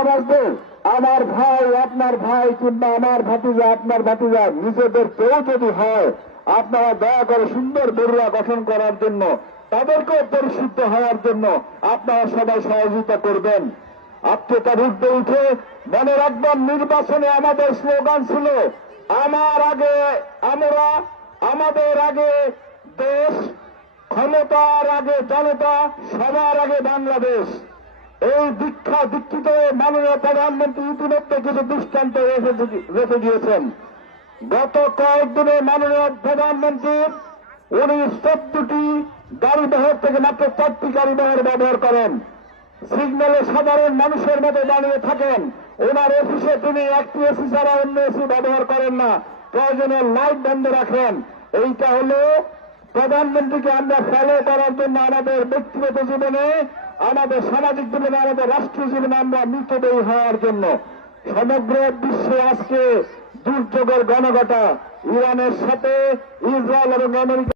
আসবে, আমার ভাই আপনার ভাই কিংবা আমার ভাতিজা আপনার ভাতিজা নিজেদের কেউ যদি হয়, আপনারা দয়া করে সুন্দর বড়ুয়া গঠন করার জন্য, তাদেরকেও পরিশুদ্ধ হওয়ার জন্য আপনারা সবাই সহযোগিতা করবেন। আত্মীয়তার ঊর্ধ্বে উঠে মনে রাখবেন, নির্বাচনে আমাদের স্লোগান ছিল আমার আগে আমরা, আমাদের আগে দেশ, ক্ষমতার আগে জনতা, সবার আগে বাংলাদেশ। এই দীক্ষিত মাননীয় প্রধানমন্ত্রী ইতিমধ্যে কিছু দৃষ্টান্ত রেখে গিয়েছেন। গত কয়েকদিনে মাননীয় প্রধানমন্ত্রী উনি 14টি গাড়িবহর থেকে মাত্র 4টি গাড়িবহর ব্যবহার করেন। সিগন্যালে সাধারণ মানুষের মতো দাঁড়িয়ে থাকেন। ওনার অফিসে তিনি একটি এসি ছাড়া অন্য এসি ব্যবহার করেন না, প্রয়োজনে লাইট বন্ধ রাখেন। এইটা হলো প্রধানমন্ত্রীকে আমরা ফলো করার জন্য আমাদের ব্যক্তিগত জীবনে, আমাদের সামাজিক জীবনে, আমাদের রাষ্ট্রীয় জীবনে আমরা মৃতদেহী হওয়ার জন্য। সমগ্র বিশ্বে আজকে দুর্যোগের ঘনঘটা, ইরানের সাথে ইসরায়েল এবং আমেরিকা